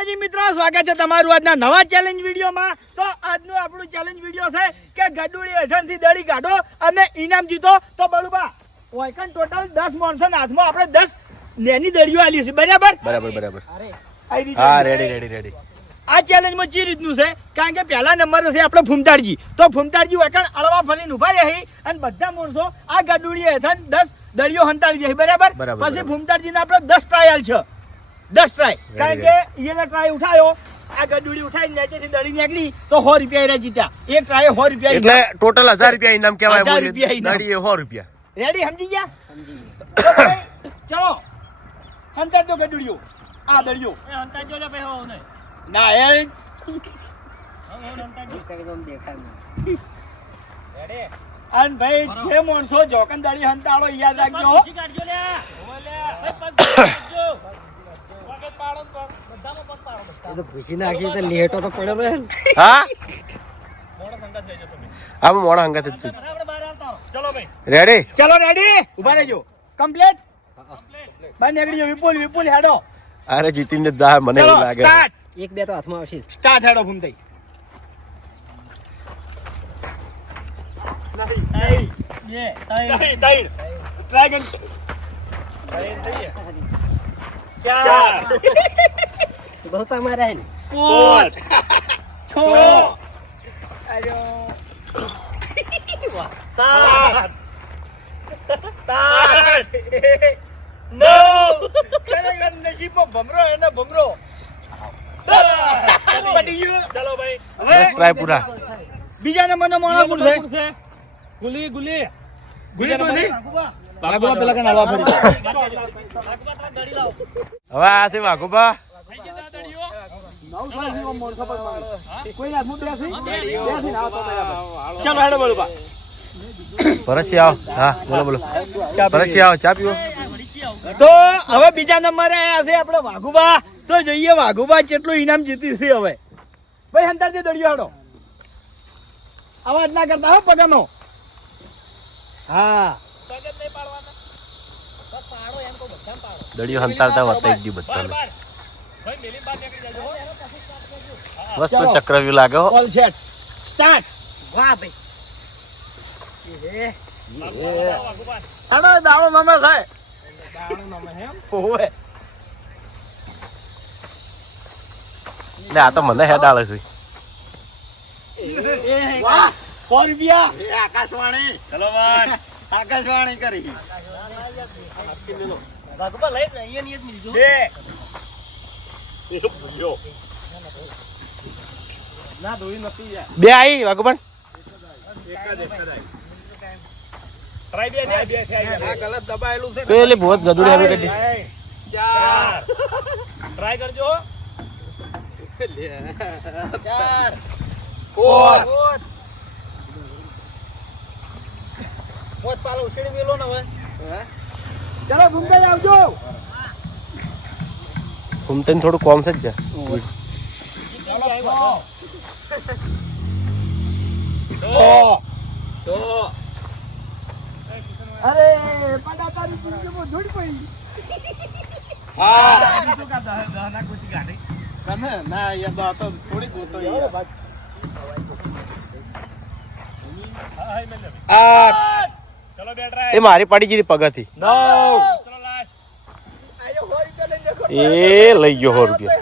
માતાજી મિત્રો, સ્વાગત છે તમારું આજના નવા ચેલેન્જ વિડીયોમાં। તો આજનું આપણું ચેલેન્જ વિડીયો છે કે ગડુડી હેઠળથી દડી કાઢો અને ઇનામ જીતો। તો બળુબા ઓયકન ટોટલ 10 માણસોના હાથમાં આપણે 10 લેની દડીઓ આલી છે, બરાબર? બરાબર હા, રેડી। આ ચેલેન્જમાં જે રીતનું છે, કારણ કે પહેલા નંબર છે આપણે ફૂમતાડજી। તો ફૂમતાડજી ઓયકન અળવા ફરીને ઉભા રહી અને બધા માણસો આ ગડુડી હેઠળ 10 દડીઓ હંતાડી દે, બરાબર? પછી ફૂમતાડજીને આપણે 10 ટ્રાયલ છે, 10 ટ્રાય, કારણ કે એને ટ્રાય ઉઠાયો, આ ગડુડી ઉઠાઈને નીચેથી દડી નીકળી તો 100 રૂપિયા એને જીત્યા। એક ટ્રાય 100 રૂપિયા, એટલે ટોટલ 1000 રૂપિયા ઇનામ કહેવાય। 1000 રૂપિયા ઇનામ, દડી 100 રૂપિયા। રેડી? સમજી ગયા? ચલો હંતાડ દો ગડુડીઓ, આ દડીઓ હંતાડજો લે ભાઈ, હો નહીં ના એ અન ભાઈ જે માણસો જોકન દડી હંતાળો યાદ રાખજો, હો। એ તો પૂછી નાખી તો લેટો તો પડ્યો ને। હા આ મોડા હંગાત જ છું। ચલો ભાઈ, રેડી? ચલો રેડી, ઉભા રહેજો, કમ્પ્લીટ બાર નીકળી વિપુલ હેડો। અરે જીતીને જા, મને એવું લાગે। સ્ટાર્ટ, એક બે તો હાથમાં આવશે। સ્ટાર્ટ હેડો ભૂમતાઈ। ડ્રેગન 4 બહુ તમારે હે ને 5 6 7 9 ખરેખર નસીબમાં ભમરો હે ને, ભમરો 10 પડી ગયું। ચલો ભાઈ, હવે ટ્રાય પૂરા। બીજા નંબરનો મોણો કોણ છે? ગુલી ગુલી વાઘુબા પેલા કન હલવા ફરી। હવે આ છે વાઘુબા। ચલો હેડો બળુબા, પરસી આવો। હા બોલો પરસી આવો, ચા પીવો। તો હવે બીજા નંબરે આયા છે આપણે વાઘુબા। તો જોઈએ વાઘુબા કેટલું ઇનામ જીતી છે। હવે ભાઈ હંતાડજે દડિયો હેડો, અવાજ ના કરતા હો પગનો। હા દડીઓ હંતાડતા વતાઈ ગયું બધાને। વસ્તુ ચક્રવ્યૂહ લાગે હો। All set, start. વાહ ભાઈ હેડો દાડો નમે થાય, ઓવે ને આ તો મને હેડાળે છે। વાહ 100 રૂપિયા આકાશવાણી ચલો ભાઈ, આકાશવાણી કરી વાઘુબા લઈ ને અહીંયા ની જ મિલજો। 2 ના દોઈ નથી યાર, 2 આવી વાઘુબા। ટ્રાય બે આ ગલત દબાયેલું છે, પેલી ભૂત ગદુડી આવી ગઈ। 4 ટ્રાય કરજો, 4 મોત પાલો ઉછેડી મેલો ને હવે ચલો ભૂમતાઈ આવજો। ઘૂમતે થોડું કોમ છે જ જા। અરે પડા તારી જિંદગીમાં જોડ પડી। ના યાર તો થોડી ગોતો યાર। ચલો બે ટ્રાય, એ મારી પડી ગઈ પગથી। 9 ચલો લાસ્ટ, આયો 100 રૂપિયા લઈ દેખો। એ લઈ ગયો 100 રૂપિયા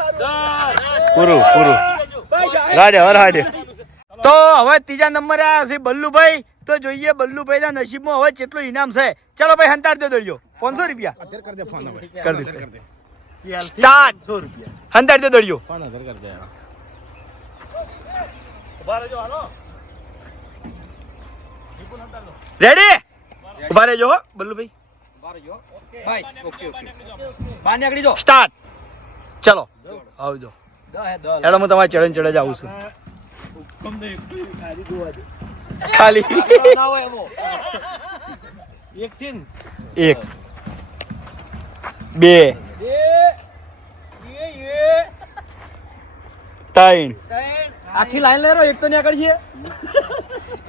પૂરું। રાડે તો હવે ત્રીજા નંબરે આવ્યા છે બલ્લુભાઈ। તો જોઈએ બલ્લુભાઈ ના નસીબમાં હવે કેટલું ઇનામ છે। ચલો ભાઈ હંતાડ દે દડિયો, 500 રૂપિયા કર દે। સ્ટાર્ટ, 100 રૂપિયા હંતાડ દે દડિયો। રેડી? ઉભા રહેજો હો બલ્લુભાઈ, ભાઈ ઓકે બહાર નીકળી જો। સ્ટાર્ટ। ચલો આવજો હેડો, હું તમારી ચડે ચડે જ આવું છું ખાલી। એક થી 1 2 3 આખી લાઈન લેરો, એક તો નીકળી છે।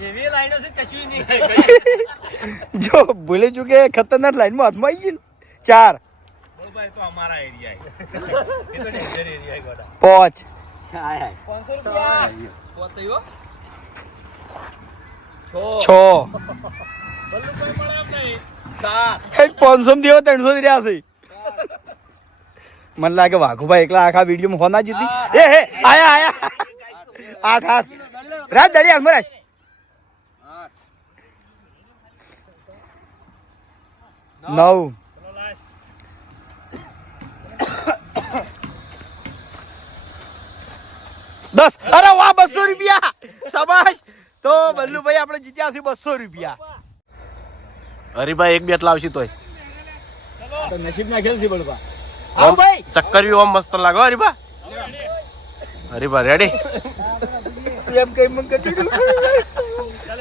એવી લાઈનો છે કશું નહીં। જો ભૂલી ચૂકે ખતરનાક લાઈનમાં હાથમાં આવી ગઈ ને। 4 પાંચ 500 રૂપિયા પોત થયો છ બલ્લુભાઈ મળે એમ નહીં 500 માં દેવો 300 જ રહ્યા છે મને લાગે વાઘુભાઈ એકલા આખા વિડીયોમાં હોના જીતી એ હે આયા 8 રાજ દડી હાલ મરેશ 9 10 અરે વાહ 200 રૂપિયા શાબાશ તો બલ્લુભાઈ આપણે જીત્યા છે 200 રૂપિયા હરીભાઈ એક બેટ લાવશી તોય તો નસીબ ના ખેલ છે બળવા આવ ભાઈ ચક્કરિયું આમ મસ્ત લાગો હરીભા હરીભા રેડી તું એમ કઈ મન કરી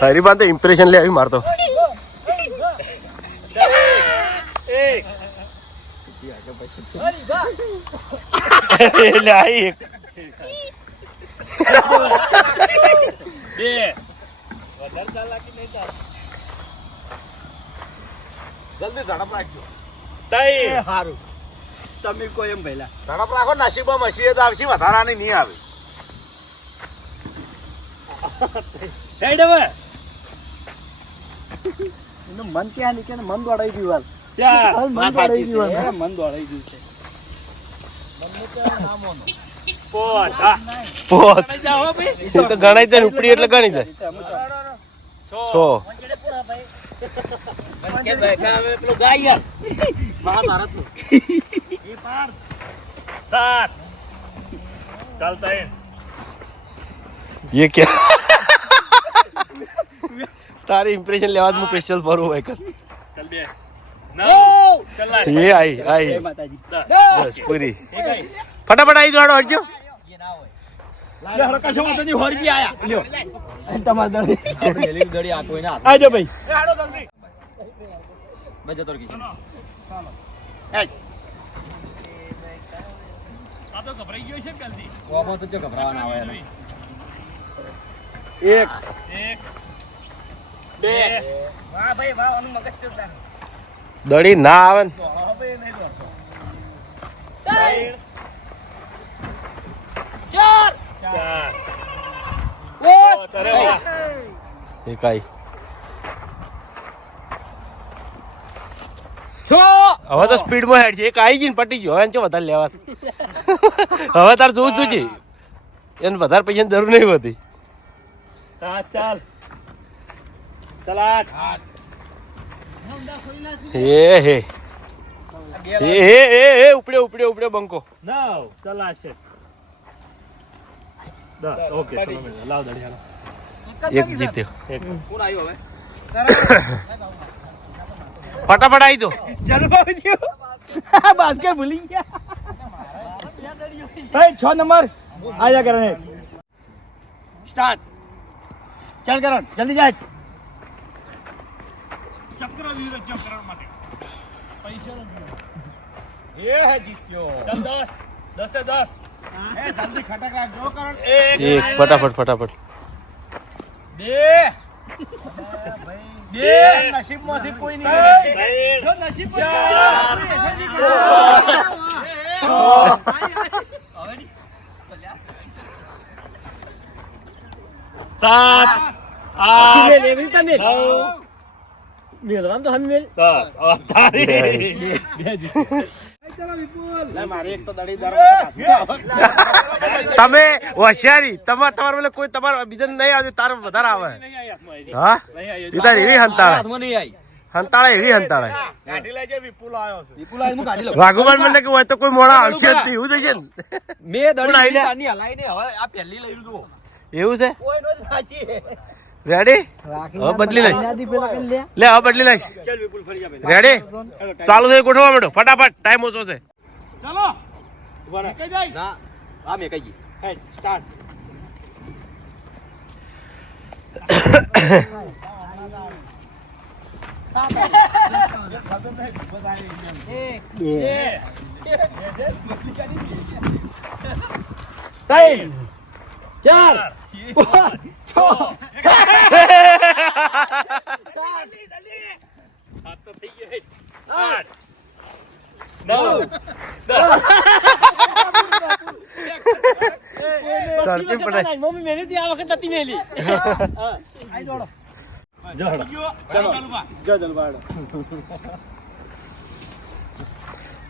હરીભા તો ઇમ્પ્રેશન લે આવી મારતો એટલે આઈ એક બે વધારે ચાલાકી નહીં તાર જલ્દી ઝડપ રાખજો તઈ સારું તમે કોઈ એમ પહેલા ઝડપ રાખો નસીબમાં મસીએ તો આવશે વધારાની નહીં આવે સાઈડ હવે એનું મન ક્યાં નીકળે મન દોડાઈ ગયું ચાર મન દોડાઈ ગયું મન દોડાઈ ગયું છે પોત હા પોચ જાઓ ભાઈ એ તો ગણાય જાય ઉપડી એટલે ગણી જાય 100 કે બેઠા હવે પેલો ગાય યાર મહાભારતનું સાત ચાલતા હે ये क्या तारी इंप्रेशन लेवा मैं स्पेशल फॉर हुआ कर ચાલ બે નવ ચાલ ये आई आई જય માતાજી बस पूरी फटाफट आई गाड़ो हटજો લે હરો કશો વાંધો નહીં 100 રૂપિયા આયા લ્યો તમાર દડી આપણે હેલી દડી આ કોઈ ના આજો ભાઈ હાડો જલ્દી ભાઈ જતો રહી આ તો ગભરાઈ ગયો છે જલ્દી ઓમો તો જો ઘબરાવાના આવે એને. એક એક બે વાહ ભાઈ વાહ આનું મગજ ચડતા દડી ના આવે ને ચાર પાંચ અરે વાહ એક આઈ હવે તો સ્પીડમાં હેડ છે એક આવી ગઈ ને પટી ગયો હવે એને ચો વધારે લેવા હવે તાર જોવું શું છે એને વધારે પૈસાની જરૂર નહીં હોતી સાત ચાલ ચાલ આઠ હે ઉપડ્યો ઉપડ્યો ઉપડ્યો બંકો નવ ચાલ આશે 10 ઓકે ચલો મેં લાવ દડી હાલો એક જીત્યો કોણ આવ્યો હવે ફટાફટ આવી દો જલવા દો બાસ્કેટ ભૂલી ગયા ભાઈ 6 નંબર આયા કરને સ્ટાર્ટ ચાલ કરણ જલ્દી જાય ચક્રવ્યૂહ રચ્યો કરણ માટે પૈસા એ હે જીત્યો ચાલ 10 10 10 એ જલ્દી ખટક રાખજો કરણ એક ફટાફટ ફટાફટ બે બે નસીબમાંથી કોઈ નહીં જો નસીબ સાત આઠ લેવી તમે મેલવાન તો હમ મેલ 10 મારે એક તો દડીદાર તમે હોશિયારી તમારા બોલે કોઈ તમારા બીજા નહીં આવે તારે વધારે આવે હા એ તાર એવી હંતાળે હંતાળે એવી હંતાળે કાઢી લેજે વિપુલ આવ્યો છે વિપુલ આજ હું કાઢી લઉં વાઘુબાન મને કે હોય તો કોઈ મોડા આવશે જ નહીં એવું થશે ને મેં દડી તારની હલાઈને હવે આ પહેલી લઈ લીધું એવું છે કોઈ નો જ નાચી રેડી હવે બદલી લઈશ લે હવે બદલી લઈશ ચાલ વિપુલ ફરી જા ભાઈ રેડી ચાલુ થઈ ગોઠવવા માંડો ફટાફટ ટાઈમ ઓછો છે ચાલો ઉભા રહો કઈ જાય ના આ મેં કઈ ગઈ હે સ્ટાર્ટ ત્રણ ચાર સાત તો થઈ ગઈ 8 ઝડપી પડે. મમ્મી મેલી હતી આ વખત નથી મેલી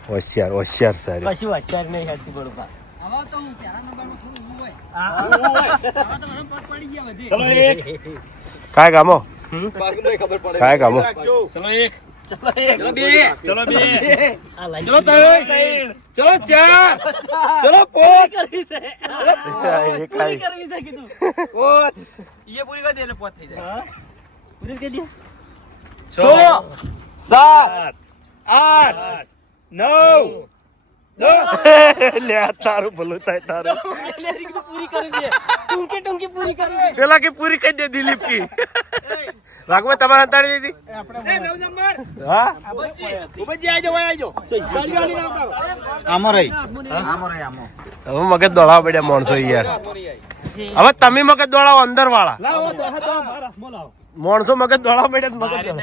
હોશિયાર હોશિયાર સારી. કશું હોશિયાર નહીં હતી બરોબર ચલો એક કાય કામો કાય કામો. ચલો એક ચલો બે ચલો બે ચલો ત્રણ ચલો ચાર ચલો પોચ કરવી છે એ કાંઈ. કરવી છે કીધું પોચ ये पूरी कर दे ले पोच થઈ જાય પૂરી કરી દે 6 7 8 9 લે આ તારું ભલું થાય તારું. ले कીધું પૂરી કરવી છે ટૂંકી ટૂંકી પૂરી કરવી પેલા કે પૂરી કરી દે દિલીપ કી. વાઘભાઈ તમારે હંતાડી દીધી. એ 9 નંબર હા ઉભજી આજો ભાઈ આજો બાજુ આલી આવતારો આમાં રહી હવે મગજ દોડાવા પડ્યા માણસો યાર. હવે તમે મગજ દોડાવો અંદર વાળા લાવો તો હા તો મારા મોલાવો માણસો મગજ દોડાવા પડ્યા તો મગજ દોડાવો.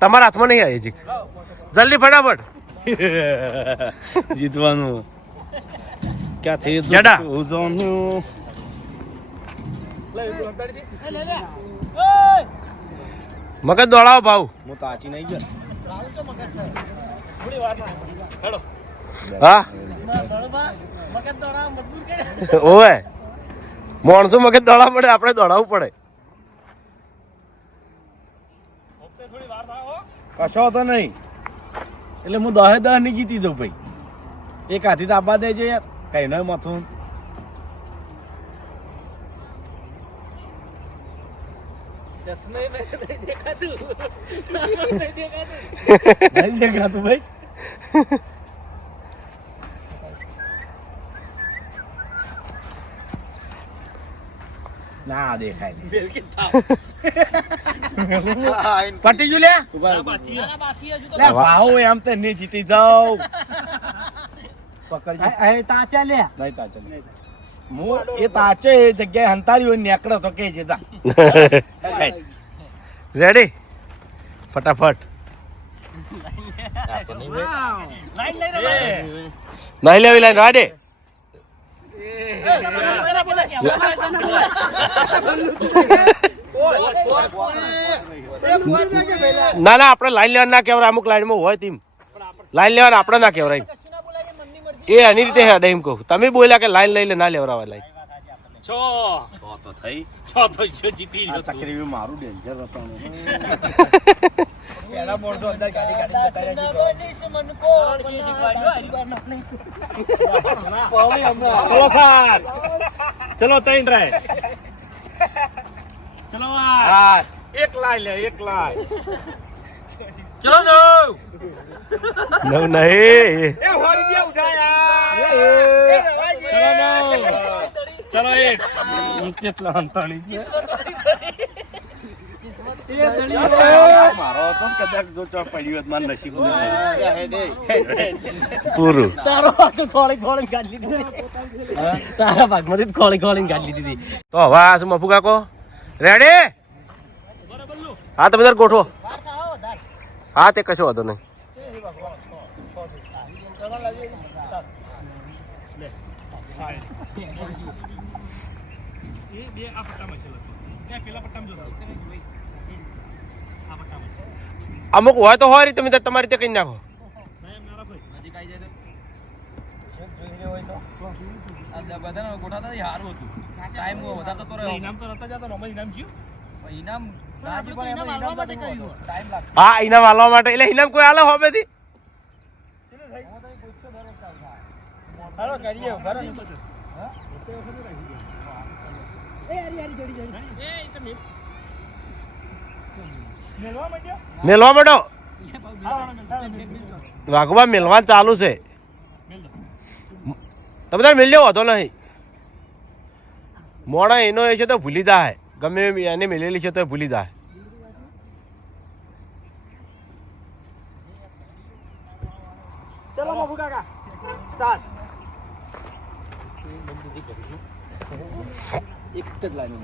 તમારા હાથમાં નહીં આવી જી. જલ્દી ફટાફટ જીતવાનું ક્યાંથી જડા. ઉજવવાનું મગજ દોડાવો ભાવ. હું તો આચી નહીં ગયો હા મગજ દોડા મજબૂર કરે ઓવે માણસો મગજ દોડાવવા પડે આપણે દોડાવવું પડે. કશો તો નહીં એટલે હું 10 ની જીતી દઉં ભાઈ. એક હાથી તો આપવા દેજો યાર કઈ નહીં માથું નહીં દેખાતું ભાઈ. ના દેખાય નહીં. પટી જુ લે બાકી હજુ લે ભાવ એમ તો નહીં જીતી જાઉં. પકડજો એ તાચા લે નહીં તાચો હું એ તાચો એ જગ્યાએ હંતારી હોય નેકડો તો કે છે તા. રેડી ફટાફટ. નહીં લેવી લાઈન રાડે. ના ના આપણે લાઈન લેવા ના કહેવાય. અમુક લાઈનમાં હોય તેમ લાઈન લેવા આપણે ના કહેવાય. એ એની રીતે હેડ એમ કહું. તમે બોલ્યા કે લાઈન લઈ લે ના લેવરાવા લાઈન. છ તો થઈ છ તો જીતી આ ચક્રી મારું ડેન્જર હતો. પેલા મોણસો અંદર ગાડી ગાડી જતા ચલો સાત ચલો ત્રણ ટ્રાય ચલો આઠ એક લાઈ લે એક લાઈ. ચલો નો નવ નહીં. એ હોરી બે ઉઠાયા ચલો નવ ચલો એક કેટલા હંતાણી છે મારો હતો ને કદાચ જો ચો પડ્યું હોત મારું નસીબ પૂરું. તારો હાથ ખોળી ખોળી કાઢી લીધી તારા ભાગમાંથી ખોળી ખોળી કાઢી લીધી તો હવે આ શું મફુ કાકો રેડી. હા તમે તાર ગોઠવો. હા તે કશો વાંધો નહીં. બે આ પટ્ટામાં છે ત્યાં પેલા પટ્ટામાં જોશો અમુક હોય તો હોય તમે તાર તમારી રીતે કઈ નાખો. ઇનામ તો નતા જતા અમારે ઇનામ થયું હા ઇનામ આલવા માટે. એટલે ઇનામ કોઈ આલે હોબેથી. હાલો કરીએ ભરો મેલવા માંડો. વાઘવા મેલવાન ચાલુ છે. તમે તાર મેલ્યો હોતો નહીં. મોડા એનો એ છે તો ભૂલી જાય. ગમે એને મેલેલી છે તો ભૂલી જાય. ચલો મફુ કાકા સ્ટાર્ટ એક જ લાઈન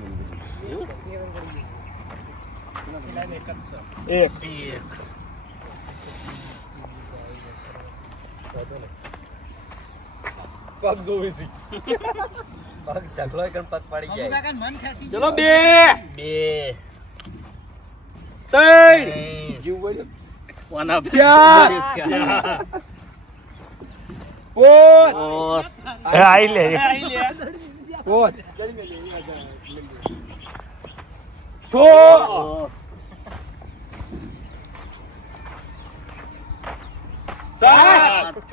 એક પગ જોવી છે પગ ઢગલો કર પગ પડી ગયા ચલો 2 2 3 જીવ બોલ્યો 4 5 આઈ લે 5 6 7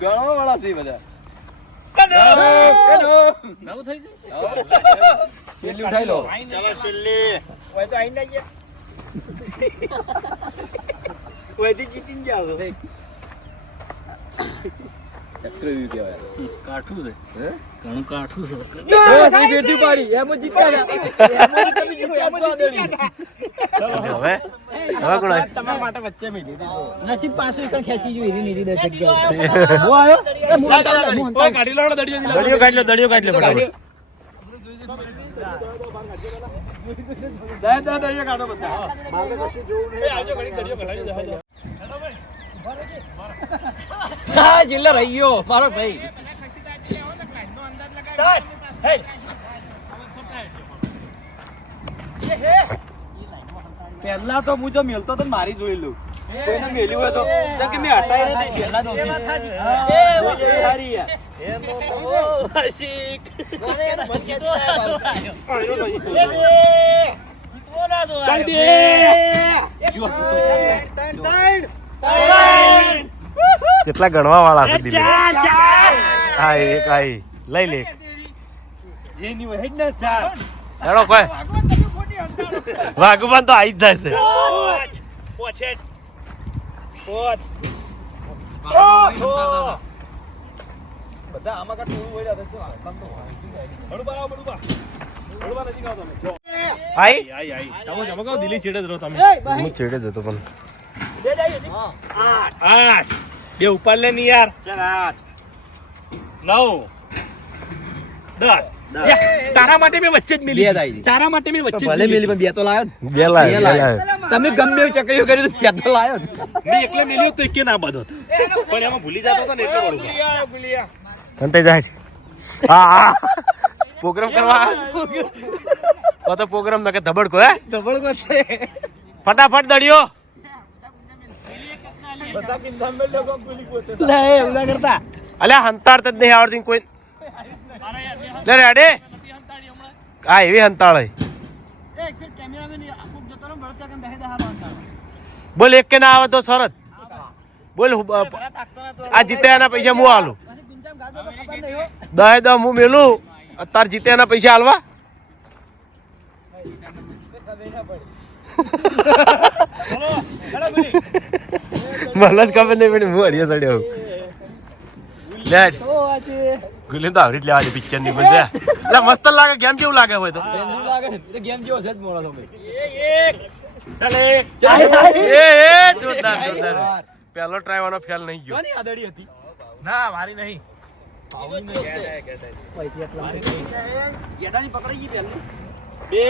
ગણવા વાળા છે બધા છેલ્લી ઉઠાઈ લો ચલો છેલ્લી ઓય તો આઈ ના ગયા ઓય થી જીતીને ગયા છો ચક્રવ્યૂહ કહેવાય કાઠું છે હે ઘણું કાઠું છે બસ એ બેટી પાડી એમ જીત્યા હવે કોણ આય? તમારા માટે વચ્ચે મેલી નસીબ પાછું એકણ ખેંચી જો હીરી નીરી દે જગ્યા હું આવ્યો ઓય કાઢી લાવડો દડિયો દડિયો કાઢ લો ફટાફટ દડિયો કાઢો બધા આવજો ઘડી દડિયો કઢાવી હા જિલ્લા રહી ગયો મારો ભાઈ પહેલા તો હું જો મેલતો તો મારી જોઈ લઉં કોઈને મેલ્યું હોય તો કે મેં હટાઈ નથી પહેલા તો સારી યાર કેટલા ગણવા વાળા છે દિલીપ હા એક આઈ લઈ લે જેની હોય જ ને ચાર હેડો કોઈ વાઘુબાન તો આઈ જ જાય છે પોચેટ પોચ બધા આમાં કાટ થોડું હોય તો બડુબા આવો બડુબા બડુબા નજીક આવો તમે આઈ આઈ તમે જમો દિલ્હી છેડે જ રહો તમે હું છેડે જતો પણ 8 બે ઉપર લે ની યાર 9 10 તારા માટે મેં વચ્ચે જ મિલી બે દાઈ. તારા માટે મેં વચ્ચે જ ભલે મેલી પણ બે તો લાયો ને ગેલા બે લાયો. તમે ગમે એવું ચક્રીઓ કર્યું તો બે તો લાયો ને મેં એકલે મિલ્યો તો એકે ના બાધો પણ એમાં ભૂલી જતો હતો ને એટલે બરોબર અંતે જાય છે હા પ્રોગ્રામ કરવા તો પ્રોગ્રામ ના કે ધબડકો હે ડબલ કરશે ફટાફટ દડિયો અલ્યા હંતાડ જ નહીં આવડતી કોઈ લે રેડે આ એવી હંતાળ હે બોલ એક કે ના આવે તો સરત બોલ આ જીત્યાના પૈસા હું હાલું 10 હું મેલું અત્યારે જીત્યાના પૈસા હાલવા મને જ ખબર નહીં પડી હું અડિયા સડ્યો લે ગુલીન તો આવરી જ લેવા દે પિક્ચર ની બધે એટલે મસ્ત લાગે ગેમ જેવું લાગે હોય તો એવું લાગે ને એટલે ગેમ જેવો છે જ મોળો તમે ચાલે એ જોરદાર જોરદાર પહેલો ટ્રાય વાનો ફેલ નહીં ગયો કોની આદડી હતી ના મારી નહીં ગેડાની પકડાઈ ગઈ પહેલી બે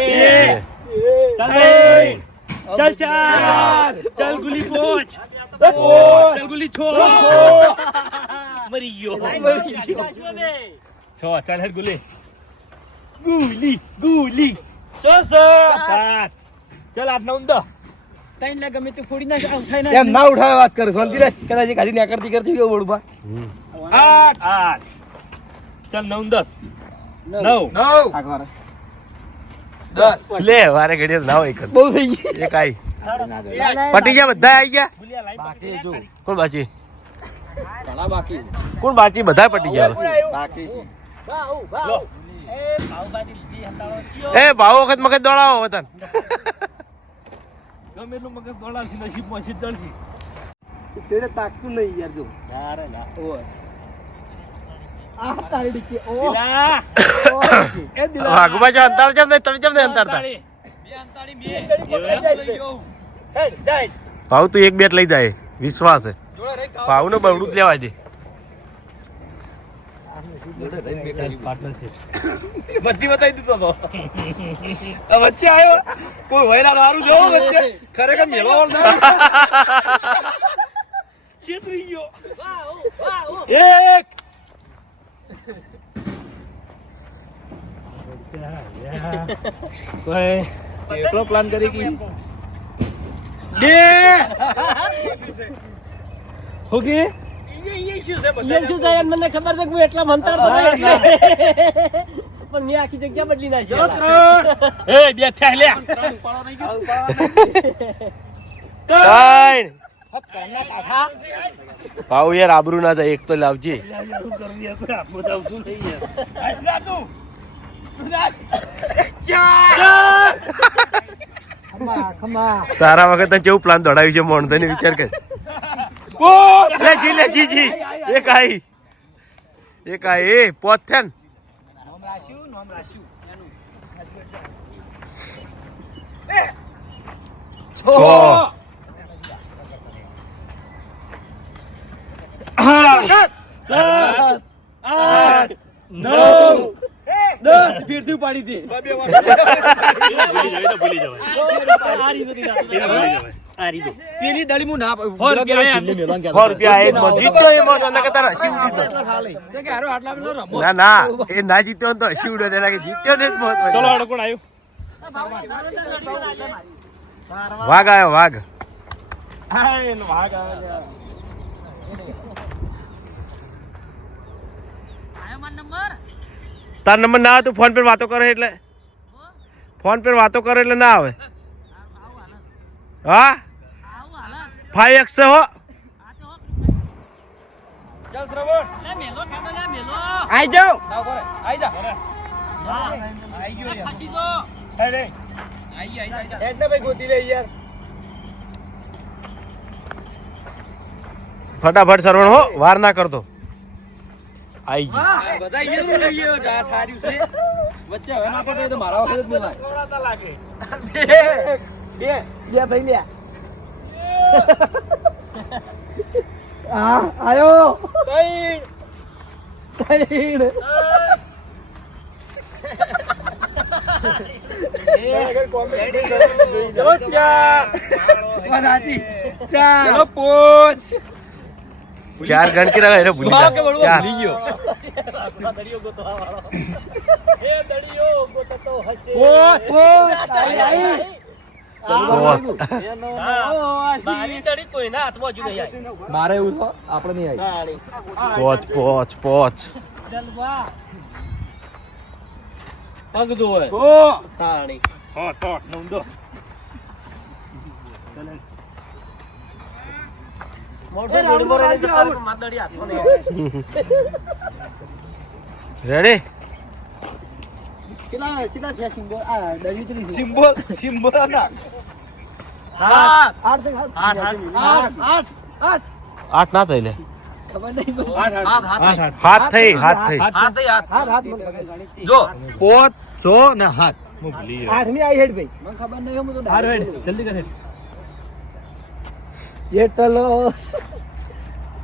ચાલ ચાર ચાલ ગુલી પોચ ચાલ ગુલી છો મરી ગયો છો ચાલ હેડ ગુલી ગુલી 7 ચાલ 8 9 10 તૈન લે ગમે તે ફોડી ના ઉઠાઈ ના એમ ના ઉઠાવે વાત કરે શાંતિ રહે કદાચ એ ગાડી ના કરતી ગયો બોડું 8 ચાલ 9 10 9 લે વારે ઘડીએ લાવો એક જ. બહુ થઈ ગઈ એક આઈ પટી ગયા બધા આવી ગયા બાકી જો કોણ બાકી ઘણા બાકી કોણ બાકી બધા પટી ગયા બાકી છે એ ભાવ વખત મગજ દોડાવો વતન ગમે નું મગજ દોડાવશે નસીબમાં સીધળશે તેરે તાકતું નહીં યાર જો આ તારી ડીકી ઓ એ દિલા વાઘુબા જો અંતર જેમ નહીં તમે જેમ નહીં અંતરતા હેડ જાય ભાવ તું એક બેટ લઈ જાય વિશ્વાસ છે ભાવ નું બવડું જ લેવા દે બધી બતાવી દીધો તો આ વચ્ચે આવ્યો કોઈ વહેલા દારૂ જોવો વચ્ચે ખરેખર મેળો ચેતરી ગયો. એક કોઈ એકલો પ્લાન કરી કે બે ઓકે મને ખબર છે કે હું એટલા ભણતર તો નહીં એટલે. પણ મેં આખી જગ્યા બદલી નાખી. એ બે થયા લે. ત્રણ ભાવ યાર આબરૂ ના થાય એક તો લાવજે તારા વખત કેવું પ્લાન દોડાવ્યું છે મોણસો ને વિચાર કર લે જી એક આઈ પોત છે ને છ ફીરથી પાડી દે પેલી દળી હું ના ₹100 જીત્યો એ મોજ અને કે તારા હસી ઉડી તો ના એ ના જીત્યો તો હસી ઉડ્યો તેના કે જીત્યો ને જ મોજ ચલો હાડો કોણ આવ્યું? વાઘ આવ્યો વાઘ તાર નંબર ના આવે તું ફોન પર વાતો કરે એટલે ના આવે હા 5x હો આઈ જાઓ ફટાફટ સરવણ હો વાર ના કરતો આઈ ગઈ બધા અહીંયા જ રહીએ ઠાર્યું છે વચ્ચે હવે ના પડે તો મારા વખત જ મેલાય બે થઈ ગયા આયો ચલો ચાર પોચ ચાર ગણકી રહ્યા એને ભૂલી જા ચાર ભૂલી ગયો મારે એવું તો આપણે નહીં આવી પોચ પગ દોય રેડી સિમ્બોલ ના આઠ ના થઈ લે હાથ થઈ જો પોત સો ને હાથ આઠમી આઈ હેડ ભાઈ મને ખબર નહીં હું તો જલ્દી કરે. જેટલો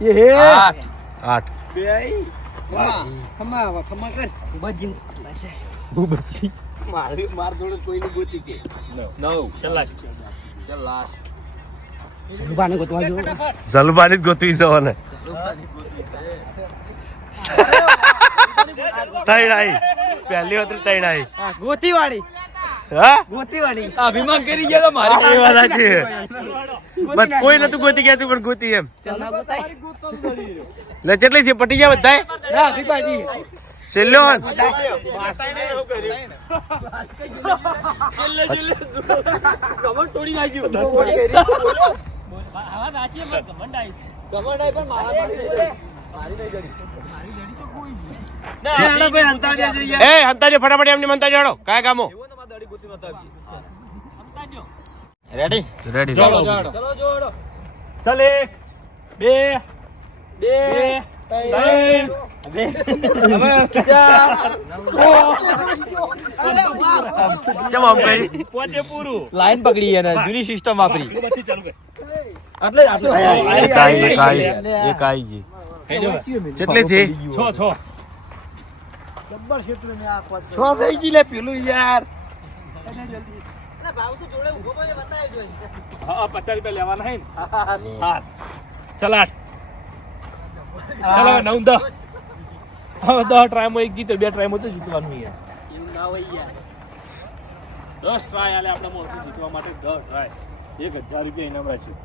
ये है આઠ બે આઈ ખમા કર બજીન બુબજી માર જોડે કોઈની ગોતી કે નવ ચાલ લાસ્ટ. ચાલ લાસ્ટ બાને ગોતવા જો જલબાની જ ગોતવી છે ને તૈણ આઈ પહેલી વખત તૈણ આઈ ગોતી વાળી હા ગોતી વાળી અભિમાન કરી ગયા તો મારી એ વાત સાચી છે. બસ કોઈ નતું ગોતી ગયા તું પણ ગોતી એમ ચાલ ના ગોતાય લે કેટલી છે પટી ગયા બધાય ના ભીપાજી છેલ્લો કમર તોડી નાખ્યું આવા સાચી પણ ઘમંડ આવી કમર નહીં પણ મારી નહીં જડી ના હેડો ભાઈ અંતાર દેજો યાર એ હંતાજી ફટાફટ એમની મંતાજી હડો કાય કામો એવો ને માં દાડી ગોતી નતા રેડી ચલો જોડો ચાલ 1 2 બે ત્રણ ચમ આમ કરી પોતે પૂરું. લાઈન પકડી એને જૂની સિસ્ટમ વાપરી બધી ચાલુ કર. એટલે એક આઈ જી કેટલી થી 6 છો થઈ ગઈ લે પેલું યાર હા 50 રૂપિયા લેવાના હે ને હા ચાલ 8 ચાલો 9 10 હવે 10 ટ્રાયમાં એક જીતો 2 ટ્રાયમાં તો જીતવાનું યાર 10 ટ્રાય આલે આપણે મોસી જીતવા માટે 10 ટ્રાય 1000 રૂપિયા ઇનામ રાખ્યું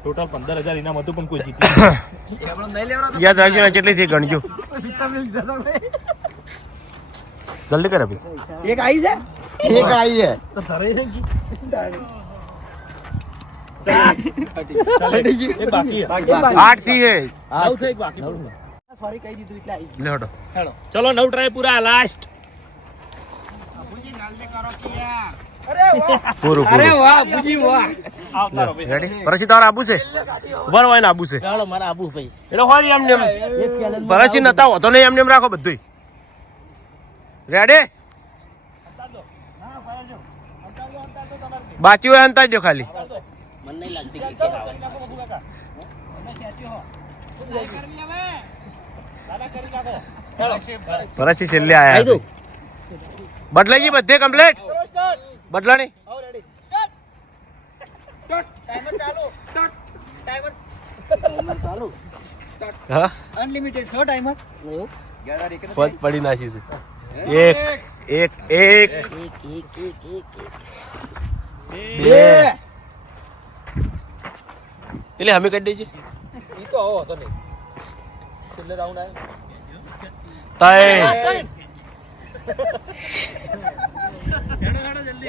ટોટલ 15000 ઇનામ હતું પણ કોઈ જીત્યું યાદ રાખજો ને કેટલી થઈ ગણજો જલ્દી કરે ભાઈ એક આવી છે એક આવી છે એક બાકી હે 8 થી હે 9 થઈ એક બાકી સોરી કહી દીધું એટલે આવી લે હટો હેલો ચલો 9 ટ્રાય પૂરા લાસ્ટ પૂરું અરે પૂરું વાહ બુજી વાહ આવતા રહો ભાઈ રેડી પરસી તાર આબુ છે ઉભર હોય ને આબુ છે ચાલો મારા આબુ ભાઈ એટલે હોય એમ નેમ પરસી નતા હોતો નહીં એમ નેમ રાખો બધું રેડી બાકી હોય અંતા દો ખાલી પરસી છેલ્લે આયા બદલાઈ ગઈ બધે કમ્પ્લીટ બદલાણી હા અનલિમિટેડ છો ટાઈમર પદ પડી નાખી છે એક એક બે એટલે અમે કરી દઈએ ઈ તો આવો હતો નહીં છેલ્લે રાઉન્ડ આવ્યો ત્રણ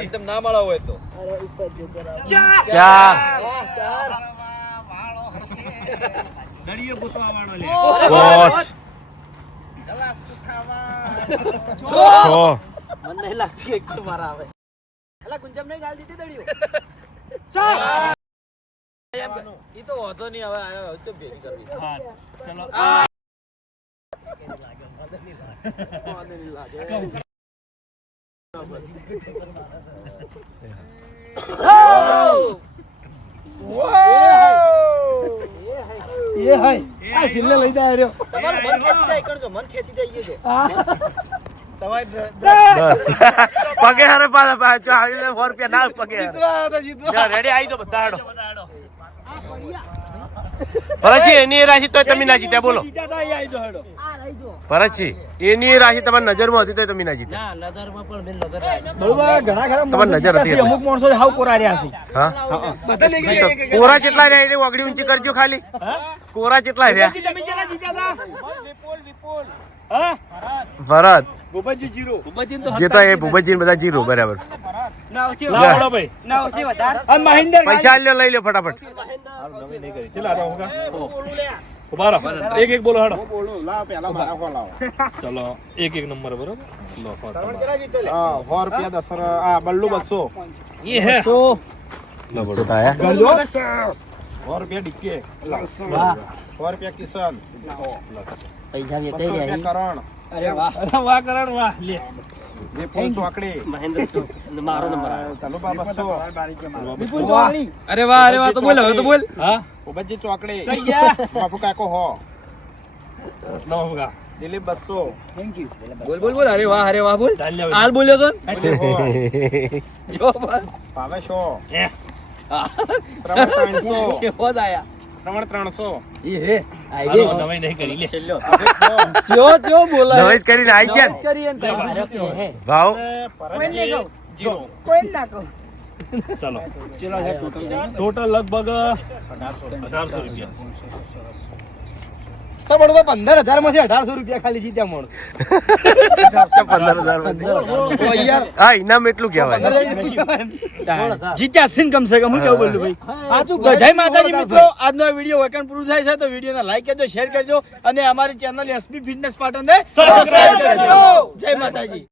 એકદમ ના મળા હોય તો ચાર દળિયો ગોતવા વાળો લે પાંચ છ મને નહીં લાગતું એક તો મારા આવે અલા ગુંજમ ને ગાલ દીધી દડિયો ઈ તો હતો નહીં હવે આયો ચો ભેગી કરવી હા ચલો એ હાય આ છેલ્લે લઈ જાય રહ્યો તમારું મન ખેંચી જાય કરજો મન ખેંચી જાય છે તમારે બસ પગે હારે પાછા 100 રૂપિયા ના પગે હારે રેડી આવી તો બધા હાડો પરછી એની રાશિ તો તમે ના જીત્યા બોલો જીતા તા અહીં આવી જો હેડો પરછી એની રાશિ તમારી નજરમાં હતી તો તમે ના જીત્યા બહુ બધા ઘણા ખરા તમારી નજર હતી અમુક માણસો હાવ કોરા રહ્યા છે હા બધા લઈ તો કોરા કેટલા રહ્યા એટલે ઓગળી ઊંચી કરજો ખાલી કોરા કેટલા રહ્યા તમે કેટલા જીત્યા હતા હા ભરત ગોપાજી જીરો જે તો એ ભૂપતજી બધા જીરો બરાબર લાવડો ભાઈ અને મહેન્દ્ર પૈસા લ્યો લઈ લો ફટાફટ ચલા રહો હોગા ઉભા રહો એક એક બોલો હાડો લાવ પેલા મારા કો લાવ ચલો એક એક નંબર બરોબર લો ફટાફટ. હા 100 રૂપિયા 10 આ બલ્લુ 200 ये है બસો તો આયા 100 રૂપિયા ડીકે 100 રૂપિયા કિશન પૈસા રૂપિયા કરણ અરે વાહ वाह करण वाह ले વિપુલ ચોકડી મહેન્દ્ર તો મારો નંબર ચાલો બા 200 વિપુલ ચૌહાણી અરે વાહ તો બોલ હવે તો બોલ हाँ ઉબજી ચોકડી कहीं गया બાપુ કાકો હો नो होगा દિલીપ 200 થેન્ક યુ બોલ અરે વાહ બોલ डाल लिया હાલ બોલ્યો તો જો પાવે શો ए શ્રવણ 300 કેવો આયા શ્રવણ 300 એ હે हालो नवाई नहीं करी ले જો બોલા નવાઈ જ કરીને આઈ ગયા ને. કરીએ ને હે ભાવ પરજી જીરો કોઈ ના કહો चलो ચલો છે ટોટલ टोटल लगभग 1800 रुपया તો બરોબર 15000 માંથી 1800 રૂપિયા ખાલી જીત્યા માણસ 15,000 તો યાર હા ઇનામ એટલું કહેવાય જીત્યા સિંહ કમ સે કમ હું કેવું બોલું ભાઈ સાચું તો જય માતાજી મિત્રો આજનો વિડીયો વેકન પૂરું થાય છે તો વિડીયોને લાઈક કરજો શેર કરજો અને અમારી ચેનલ એસપી ફિટનેસ પાટણ ને સબસ્ક્રાઇબ કરજો જય માતાજી.